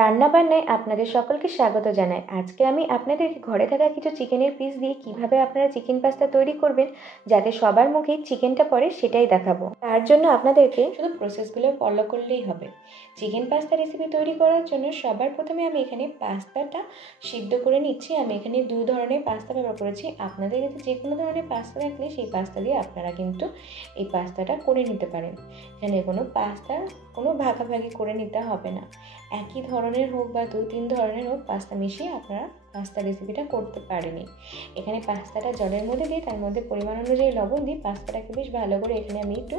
রান্নাবান্নায় আপনাদের সকলকে স্বাগত জানাই। আজকে আমি আপনাদেরকে ঘরে থাকা কিছু চিকেনের পিস দিয়ে কিভাবে আপনারা চিকেন পাস্তা তৈরি করবেন যাতে সবার মুখেই চিকেনটা পড়ে সেটাই দেখাবো। তার জন্য আপনাদেরকে শুধু প্রসেসগুলো ফলো করলেই হবে। চিকেন পাস্তা রেসিপি তৈরি করার জন্য সবার প্রথমে আমি এখানে পাস্তাটা সিদ্ধ করে নিচ্ছি। আমি এখানে 2 ধরনের পাস্তা ব্যবহার করেছি। আপনাদের কাছে যে কোনো ধরনের পাস্তা থাকলে সেই পাস্তা দিয়ে আপনারা কিন্তু এই পাস্তাটা করে নিতে পারেন। এখানে কোনো ভাগাভাগি করে নিতে হবে না। একই ধরনের হোক বা 2-3 ধরনের হোক পাস্তা মিশিয়ে আপনারা পাস্তা রেসিপিটা করতে পারেনই। এখানে পাস্তাটা জলের মধ্যে দিয়ে তার মধ্যে পরিমাণ অনুযায়ী লবণ দিয়ে পাস্তাটাকে বেশ ভালো করে এখানে আমি একটু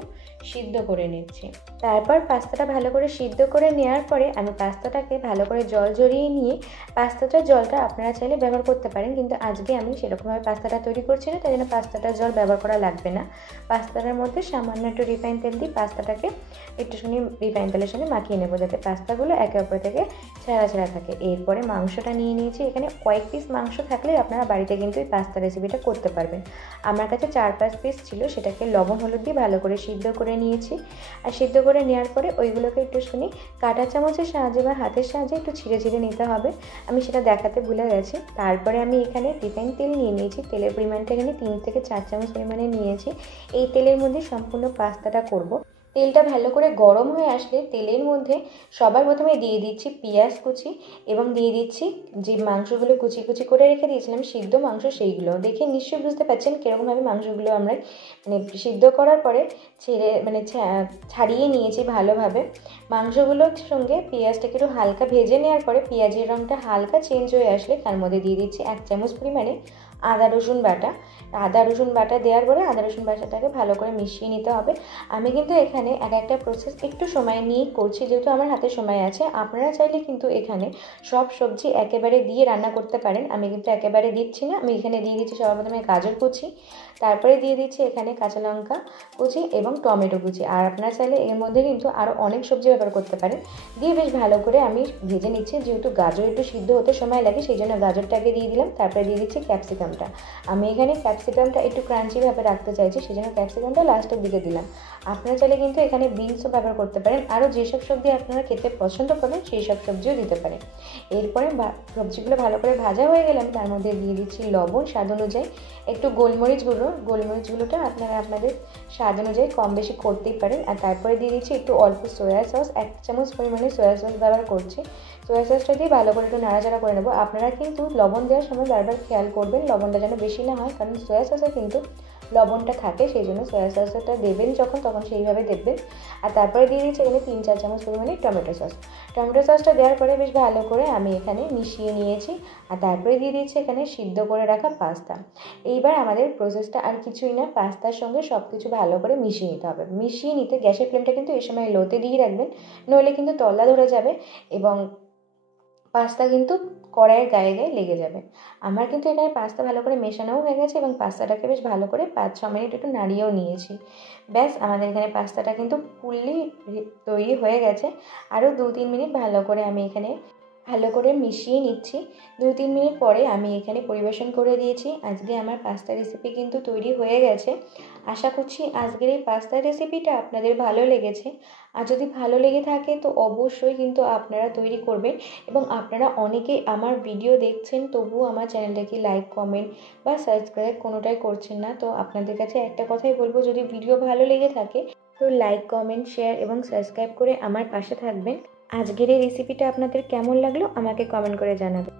সিদ্ধ করে নিচ্ছি। তারপর পাস্তাটা ভালো করে সিদ্ধ করে নেওয়ার পরে আমি পাস্তাটাকে ভালো করে জল ঝরিয়ে নিয়ে পাস্তাটার জলটা আপনারা চাইলে ব্যবহার করতে পারেন, কিন্তু আজকে আমি সেরকমভাবে পাস্তাটা তৈরি করছি না, তাই জন্য পাস্তাটার জল ব্যবহার করা লাগবে না। পাস্তাটার মধ্যে সামান্য একটু রিফাইন তেল দিয়ে পাস্তাটাকে একটুখানি রিফাইন তেলের সঙ্গে মাখিয়ে নেবো যাতে পাস্তাগুলো একে অপর থেকে ছেঁড়া ছেঁড়া থাকে। এরপরে মাংসটা নিয়ে নিয়েছি। এখানে কয়েক পিস মাংস থাকলে আপনারা বাড়িতে কিন্তু এই পাস্তা রেসিপিটা করতে পারবেন। আমার কাছে 4-5 পিস ছিল, সেটাকে লবণ হলুদ দিয়ে ভালো করে সিদ্ধ করে নিয়েছি। আর সিদ্ধ করে নেওয়ার পরে ওইগুলোকে একটুখানি কাঁটা চামচের সাহায্যে বা হাতের সাহায্যে একটু ছিঁড়ে ছিঁড়ে নিতে হবে। আমি সেটা দেখাতে ভুলে গেছি। তারপরে আমি এখানে রিফাইন তেল নিয়ে নিয়েছি। তেলের পরিমাণটা এখানে 3 থেকে 4 চামচ পরিমাণে নিয়েছি। এই তেলের মধ্যে সম্পূর্ণ পাস্তাটা করব। তেলটা ভালো করে গরম হয়ে আসলে তেলের মধ্যে সবার প্রথমে দিয়ে দিচ্ছি পেঁয়াজ কুচি এবং দিয়ে দিচ্ছি যে মাংসগুলো কুচি কুচি করে রেখে দিয়েছিলাম সিদ্ধ মাংস, সেইগুলো দেখে নিশ্চয়ই বুঝতে পারছেন কীরকমভাবে মাংসগুলো আমরা সিদ্ধ করার পরে ছাড়িয়ে নিয়েছি ভালোভাবে। মাংসগুলোর সঙ্গে পেঁয়াজটাকে একটু হালকা ভেজে নেওয়ার পরে পেঁয়াজের রঙটা হালকা চেঞ্জ হয়ে আসলে তার মধ্যে দিয়ে দিচ্ছি 1 চামচ পরিমাণে আদা রসুন বাটা দেওয়ার পরে আদা রসুন বাটাটাকে ভালো করে মিশিয়ে নিতে হবে। আমি কিন্তু এখানে একটা প্রসেস একটু সময় নিয়েই করছি, যেহেতু আমার হাতে সময় আছে। আপনারা চাইলে কিন্তু এখানে সব সবজি একেবারে দিয়ে রান্না করতে পারেন। আমি কিন্তু একেবারে দিচ্ছি না। আমি এখানে দিয়ে দিচ্ছি সবার প্রথমে গাজর কুচি, তারপরে দিয়ে দিচ্ছি এখানে কাঁচা লঙ্কা কুচি এবং টমেটো কুচি। আর আপনারা চাইলে এর মধ্যে কিন্তু আরও অনেক সবজি ব্যবহার করতে পারেন। দিয়ে বেশ ভালো করে আমি ভেজে নিচ্ছি। যেহেতু গাজর একটু সিদ্ধ হতে সময় লাগে সেই জন্য গাজরটাকে দিয়ে দিলাম। তারপরে দিয়ে দিচ্ছি ক্যাপসিকামটা। আমি এখানে ক্যাপসিকামটা একটু ক্রাঞ্চিভাবে রাখতে চাইছি, সেই জন্য ক্যাপসিকামটা লাস্টের দিকে দিলাম। আপনারা চাইলে কিন্তু এখানে বিনসও ব্যবহার করতে পারেন। আরও যেসব সবজি আপনারা খেতে পছন্দ করেন সেই সব সবজিও দিতে পারেন। এরপরে সবজিগুলো ভালো করে ভাজা হয়ে গেলাম, তার মধ্যে দিয়ে দিচ্ছি লবণ স্বাদ অনুযায়ী, একটু গোলমরিচগুলোটা আপনারা আপনাদের স্বাদ অনুযায়ী কম বেশি করতেই পারেন। আর তারপরে দিয়ে দিচ্ছি একটু অল্প সয়া সস, 1 চামচ পরিমাণে সয়া সস ব্যবহার করছি। সয়া সসটা দিয়ে ভালো করে একটু নাড়াচাড়া করে নেবো। আপনারা কিন্তু লবণ দেওয়ার সময় বারবার খেয়াল করবেন লবণটা যেন বেশি না হয়, কারণ সয়া সসে কিন্তু লবণটা থাকে, সেই জন্য সয়া সসটা দেবেন তখন সেইভাবে দেবেন। আর তারপরে দিয়ে দিচ্ছি এখানে 3-4 চামচ পরিমাণে টমেটো সসটা দেওয়ার পরে বেশ ভালো করে আমি এখানে মিশিয়ে নিয়েছি। আর তারপরে দিয়ে দিচ্ছি এখানে সিদ্ধ করে রাখা পাস্তা। এইবার আমাদের প্রসেসটা আর কিছুই না, পাস্তার সঙ্গে সব কিছু ভালো করে মিশিয়ে নিতে হবে। মিশিয়ে নিতে গ্যাসের ফ্লেমটা কিন্তু এই সময় লোতে দিয়ে রাখবেন, নইলে কিন্তু তলা ধরে যাবে এবং পাস্তা কিন্তু কড়াইয়ের গায়ে লেগে যাবে। আমার কিন্তু এখানে পাস্তা ভালো করে মেশানোও হয়ে গেছে এবং পাস্তাটাকে বেশ ভালো করে 5-6 মিনিট একটু নাড়িয়েও নিয়েছি। ব্যাস, আমাদের এখানে পাস্তাটা কিন্তু ফুললি তৈরি হয়ে গেছে। আরও 2-3 মিনিট ভালো করে আমি এখানে মিশিয়ে নিচ্ছি। 2-3 মিনিট পরে আমি এখানে পরিবেশন করে দিয়েছি। আজকে আমার পাস্তা রেসিপি কিন্তু তৈরি হয়ে গেছে। আশা করছি আজকের এই পাস্তা রেসিপিটা আপনাদের ভালো লেগেছে। আর যদি ভালো লেগে থাকে তো অবশ্যই কিন্তু আপনারা তৈরি করবেন। এবং আপনারা অনেকেই আমার ভিডিও দেখছেন তবুও আমার চ্যানেলটাকে লাইক, কমেন্ট বা সাবস্ক্রাইব কোনোটাই করছেন না। তো আপনাদের কাছে একটা কথাই বলবো, যদি ভিডিও ভালো লেগে থাকে তো লাইক, কমেন্ট, শেয়ার এবং সাবস্ক্রাইব করে আমার পাশে থাকবেন। আজকের এই রেসিপিটা আপনাদের কেমন লাগলো আমাকে কমেন্ট করে জানাবেন।